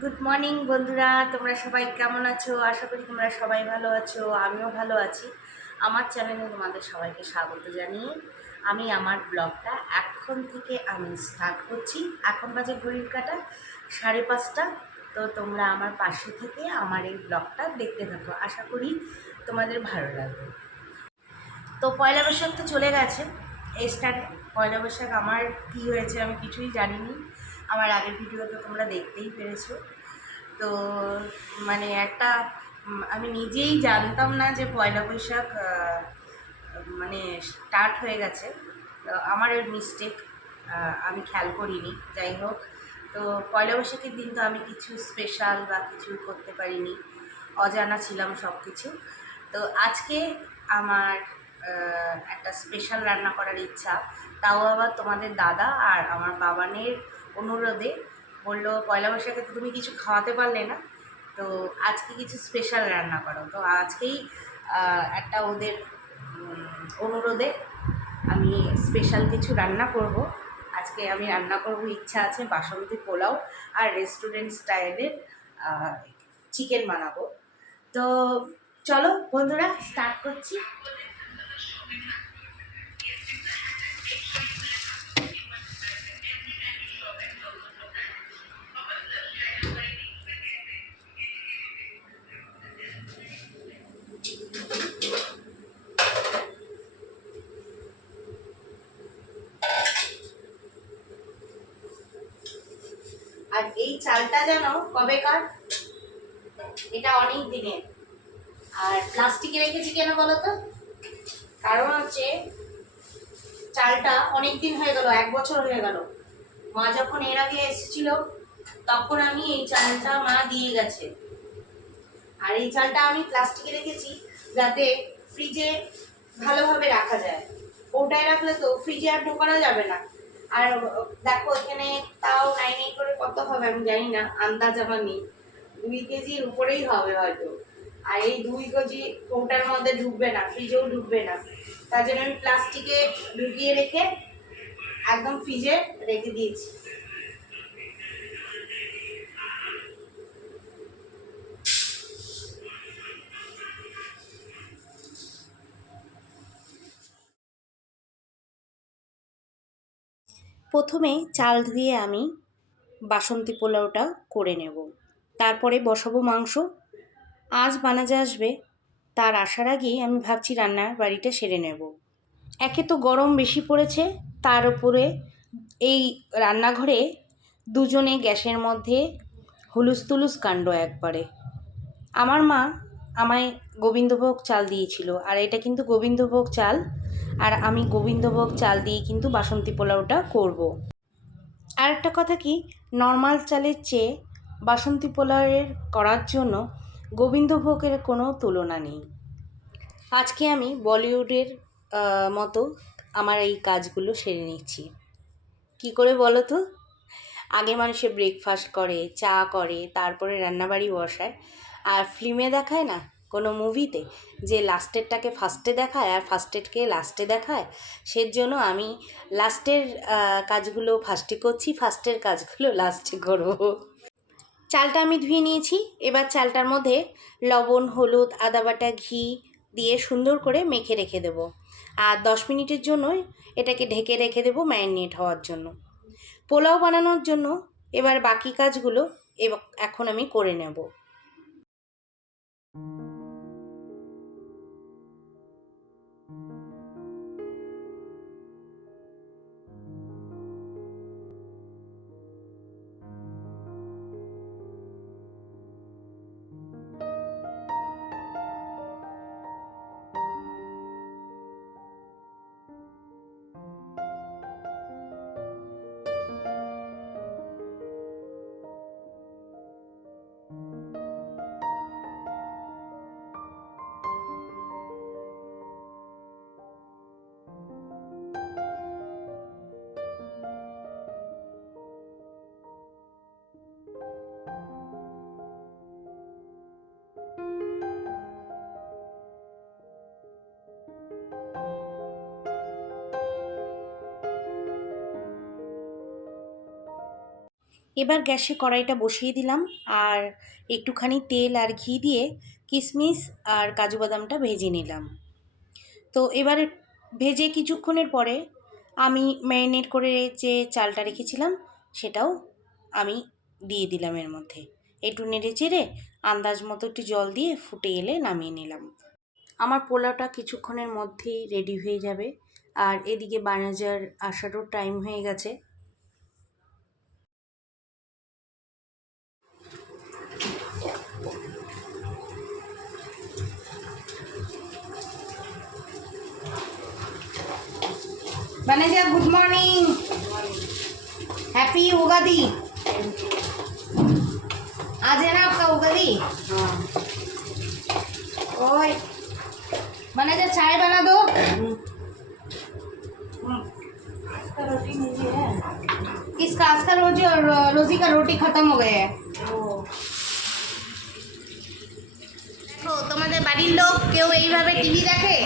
Good morning বন্ধুরা, তোমরা সবাই কেমন আছো? আশা করি তোমরা সবাই ভালো আছো, আমিও ভালো আছি। আমার চ্যানেলে তোমাদের সবাইকে স্বাগত জানিয়ে আমি আমার ব্লগটা এখন থেকে আমি স্টার্ট করছি। এখন বাজে ঘড়ির কাঁটা 5:30। তো তোমরা আমার পাশে থেকে আমার এই ব্লগটা দেখতে থাকো, আশা করি তোমাদের ভালো লাগবে। তো পয়লা বৈশাখ তো চলে গেছে। এই স্টার্ট পয়লা বৈশাখ আমার কী হয়েছে আমি কিছুই জানিনি। আমার আগের ভিডিওতে তোমরা দেখতেই পেরেছো। তো মানে একটা আমি নিজেই জানতাম না যে পয়লা বৈশাখ মানে স্টার্ট হয়ে গেছে। তো আমার এর মিস্টেক, আমি খেয়াল করিনি। যাই হোক, তো পয়লা বৈশাখের দিন তো আমি কিছু স্পেশাল বা কিছু করতে পারিনি, অজানা ছিলাম সব কিছু। তো আজকে আমার একটা স্পেশাল রান্না করার ইচ্ছা, তাও আবার তোমাদের দাদা আর আমার বাবানের অনুরোধে। বললো পয়লা বৈশাখে তো তুমি কিছু খাওয়াতে পারলে না, তো আজকে কিছু স্পেশাল রান্না করো। তো আজকেই একটা ওদের অনুরোধে আমি স্পেশাল কিছু রান্না করব। আজকে আমি রান্না করব, ইচ্ছা আছে বাসমতি পোলাও আর রেস্টুরেন্ট স্টাইলের চিকেন বানাবো। তো চলো বন্ধুরা, স্টার্ট করছি। আর এই চালটা জানো কবেকার? এটা অনেক দিনের। আর প্লাস্টিকে রেখেছি কেন বলো তো? কারণ হচ্ছে চালটা অনেক দিন হয়ে গেল, 1 বছর হয়ে গেল। মা যখন এর আগে এসেছিল তখন আমি এই চালটা মা দিয়ে গেছে। আর এই চালটা আমি প্লাস্টিকে রেখেছি যাতে ফ্রিজে ভালোভাবে রাখা যায়। ওটায় রাখলে তো ফ্রিজে আর ঢোকানো যাবে না। আর দেখো এখানে তাও 9 করে কত হবে আমি জানি না, আন্দাজ আমার নেই। 2 কেজির উপরেই হবে হয়তো। আর এই 2 কেজি ওটার মধ্যে ঢুকবে না, ফ্রিজেও ঢুকবে না। তার জন্য আমি প্লাস্টিকে ঢুকিয়ে রেখে একদম ফ্রিজে রেখে দিয়েছি। প্রথমে চাল ধুয়ে আমি বাসন্তী পোলাওটা করে নেব, তারপরে বসাবো মাংস। আজ বানাজা আসবে, তার আসার আগেই আমি ভাবছি রান্নার বাড়িটা সেরে নেব। একে তো গরম বেশি পড়েছে, তার উপরে এই রান্নাঘরে দুজনে গ্যাসের মধ্যে হুলুস তুলুস কাণ্ড একবারে। আমার মা আমায় গোবিন্দভোগ চাল দিয়েছিল, আর এটা কিন্তু গোবিন্দভোগ চাল। আর আমি গোবিন্দভোগ চাল দিয়ে কিন্তু বাসন্তী পোলাওটা করব। আর একটা কথা কি, নর্মাল চালের চেয়ে বাসন্তী পোলাওয়ের করার জন্য গোবিন্দভোগের কোনো তুলনা নেই। আজকে আমি বলিউডের মতো আমার এই কাজগুলো সেরে নিচ্ছি। কি করে বলো তো? আগে মানুষে ব্রেকফাস্ট করে, চা করে, তারপরে রান্নাবাড়ি বসায়। আর ফিল্মে দেখায় না, কোনো মুভিতে, যে লাস্টেরটাকে ফার্স্টে দেখায় আর ফার্স্টেরকে লাস্টে দেখায়। সেজন্য আমি লাস্টের কাজগুলো ফার্স্টে করছি, ফার্স্টের কাজগুলো লাস্টে করব। চালটা আমি ধুয়ে নিয়েছি। এবার চালটার মধ্যে লবণ, হলুদ, আদা বাটা, ঘি দিয়ে সুন্দর করে মেখে রেখে দেবো। আর 10 মিনিটের জন্য এটাকে ঢেকে রেখে দেবো ম্যারিনেট হওয়ার জন্য। পোলাও বানানোর জন্য এবার বাকি কাজগুলো এখন আমি করে নেব। এবার গ্যাসে কড়াইটা বসিয়ে দিলাম আর একটুখানি তেল আর ঘি দিয়ে কিশমিশ আর কাজু বাদামটা ভেজে নিলাম। তো এবারে ভেজে কিছুক্ষণের পরে আমি ম্যারিনেট করে যে চালটা রেখেছিলাম সেটাও আমি দিয়ে দিলাম এর মধ্যে। একটু নেড়ে চেড়ে আন্দাজ মতো একটু জল দিয়ে ফুটে এলে নামিয়ে নিলাম। আমার পোলাওটা কিছুক্ষণের মধ্যেই রেডি হয়ে যাবে। আর এদিকে বানাজার আসারও টাইম হয়ে গেছে। বানাজা, গুড মর্নিং, हैप्पी उगादी। आज है ना आपका उगादी। ओए बानाजा, चाय बना दो। रोटी नहीं है किसका? आज का रोजी और रोजी का रोटी खत्म हो गया है। দেখো তোমাদের বাড়ির লোক কেউ এইভাবে টিভি দেখে?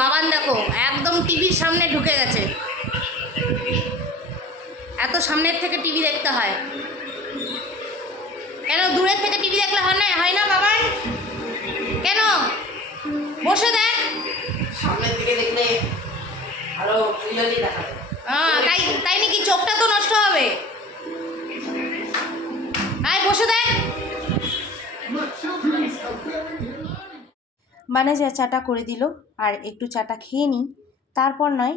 বাবান দেখো একদম টিভির সামনে ঢুকে গেছে। এত সামনের থেকে টিভি দেখতে হয় কেন? দূরের থেকে টিভি দেখলে হয় না বাবান? কেন? বসে দেখ, সামনের দিকে দেখলে আরো ক্লিয়ারলি দেখা যায়। তাই তাই নাকি? চোখটা তো নষ্ট হবে। আয় বসে দেখ। মানে যা চাটা করে দিল আর একটু চাটা খেয়ে নিই, তারপর নয়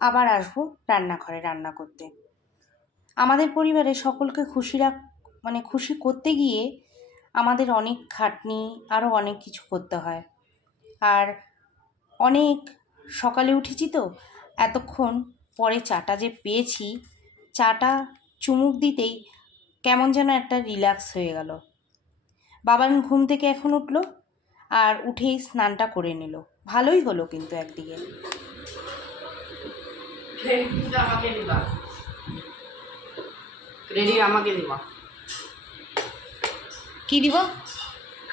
আবার আসবো রান্নাঘরে রান্না করতে। আমাদের পরিবারে সকলকে খুশি করতে গিয়ে আমাদের অনেক খাটনি, আরও অনেক কিছু করতে হয়। আর অনেক সকালে উঠেছি তো, এতক্ষণ পরে চাটা যে পেয়েছি, চাটা চুমুক দিতেই কেমন যেন একটা রিল্যাক্স হয়ে গেল। বাবান ঘুম থেকে এখন উঠলো আর উঠেই স্নানটা করে নিল। ভালোই হলো কিন্তু একদিকে। ক্রেডিট আমাকে দিবা, ক্রেডিট আমাকে দিবা। কি দিব?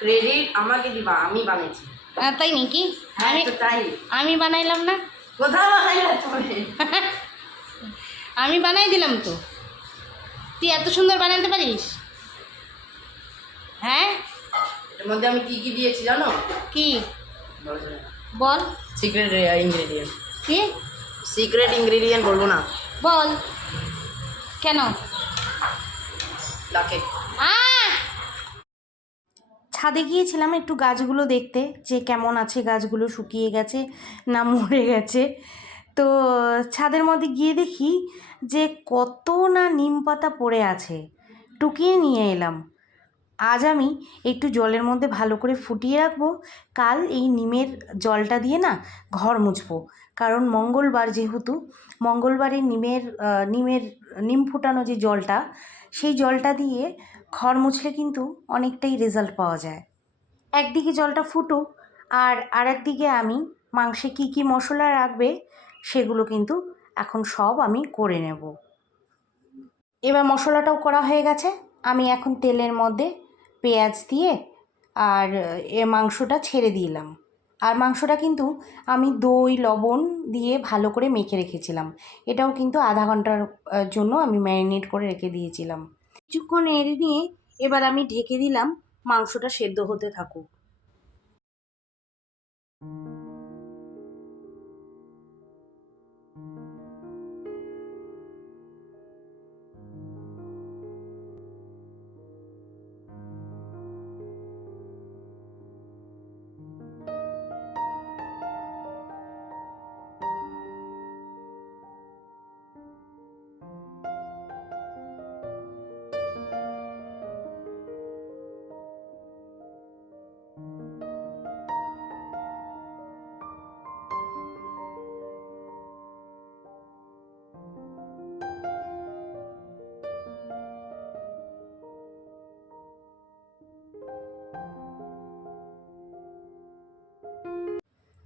ক্রেডিট আমাকে দিবা, আমি বানিয়েছি। তাই নাকি? হ্যাঁ তো তাই। আমি বানাইলাম না? কোথাও বানাইলা তুমি? আমি বানাই দিলাম তো। তুই এত সুন্দর বানাতে পারিস? হ্যাঁ। এর মধ্যে আমি কি কি দিয়েছি জানো? কি? বল। Secret ingredient. কি সিক্রেট ইনগ্রেডিয়েন্ট বলবো না। বল। কেন? ডাকে। ছাদে গিয়েছিলাম একটু গাছগুলো দেখতে, যে কেমন আছে গাছগুলো, শুকিয়ে গেছে না মরে গেছে। তো ছাদের মধ্যে গিয়ে দেখি যে কত না নিম পাতা পড়ে আছে, টুকিয়ে নিয়ে এলাম। আজ আমি একটু জলের মধ্যে ভালো করে ফুটিয়ে রাখবো। কাল এই নিমের জলটা দিয়ে না ঘর মুছবো, কারণ মঙ্গলবার যেহেতু, মঙ্গলবারে নিম ফুটানো যে জলটা, সেই জলটা দিয়ে ঘর মুছলে কিন্তু অনেকটাই রেজাল্ট পাওয়া যায়। একদিকে জলটা ফুটুক আর আরেকদিকে আমি মাংসে কি কি মশলা রাখবে সেগুলো কিন্তু এখন সব আমি করে নেব। এবার মশলাটাও করা হয়ে গেছে। আমি এখন তেলের মধ্যে পেঁয়াজ দিয়ে আর মাংসটা ছেড়ে দিলাম। আর মাংসটা কিন্তু আমি দই লবণ দিয়ে ভালো করে মেখে রেখেছিলাম। এটাও কিন্তু আধা ঘন্টার জন্য আমি ম্যারিনেট করে রেখে দিয়েছিলাম। কিছুক্ষণ এড়ে নিয়ে এবার আমি ঢেকে দিলাম, মাংসটা সেদ্ধ হতে থাকুক।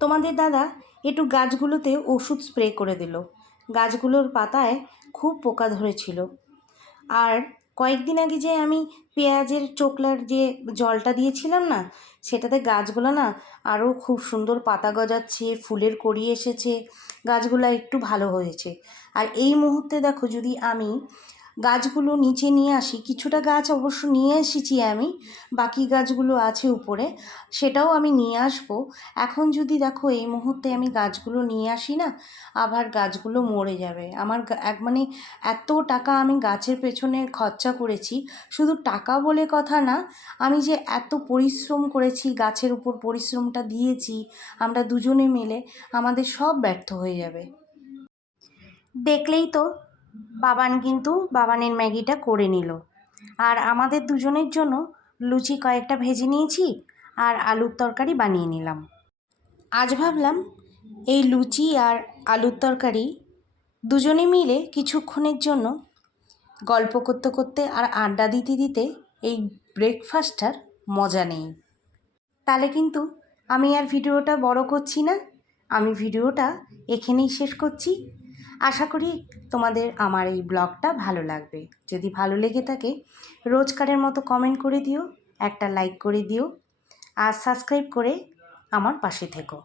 তোমাদের দাদা একটু গাছগুলোতে ওষুধ স্প্রে করে দিল। গাছগুলোর পাতায় খুব পোকা ধরেছিল। আর কয়েকদিন আগে যে আমি পেঁয়াজের চোকলার যে জলটা দিয়েছিলাম না, সেটাতে গাছগুলো না আরও খুব সুন্দর পাতা গজাচ্ছে, ফুলের কড়ি এসেছে, গাছগুলো একটু ভালো হয়েছে। আর এই মুহূর্তে দেখো, যদি আমি গাছগুলো নিচে নিয়ে আসি। কিছুটা গাছ অবশ্য নিয়ে এসেছি আমি, বাকি গাছগুলো আছে উপরে, সেটাও আমি নিয়ে আসবো। এখন যদি দেখো এই মুহূর্তে আমি গাছগুলো নিয়ে আসি না, আবার গাছগুলো মরে যাবে। আমার মানে এত টাকা আমি গাছের পেছনে খরচা করেছি, শুধু টাকা বলে কথা না, আমি যে এত পরিশ্রম করেছি, গাছের উপর পরিশ্রমটা দিয়েছি আমরা দুজনে মিলে, আমাদের সব ব্যর্থ হয়ে যাবে। দেখলেই তো, বাবানের ম্যাগিটা করে নিল। আর আমাদের দুজনের জন্য লুচি কয়েকটা ভেজে নিয়েছি আর আলুর তরকারি বানিয়ে নিলাম। আজ ভাবলাম এই লুচি আর আলুর তরকারি দুজনে মিলে কিছুক্ষণের জন্য গল্প করতে করতে আর আড্ডা দিতে দিতে এই ব্রেকফাস্টটার মজা নেই। তাহলে কিন্তু আমি আর ভিডিওটা বড় করছি না, আমি ভিডিওটা এখানেই শেষ করছি। আশা করি তোমাদের আমার এই ব্লগটা ভালো লাগবে। যদি ভালো লেগে থাকে রোজকারের মতো কমেন্ট করে দিও, একটা লাইক করে দিও, আর সাবস্ক্রাইব করে আমার পাশে থেকো।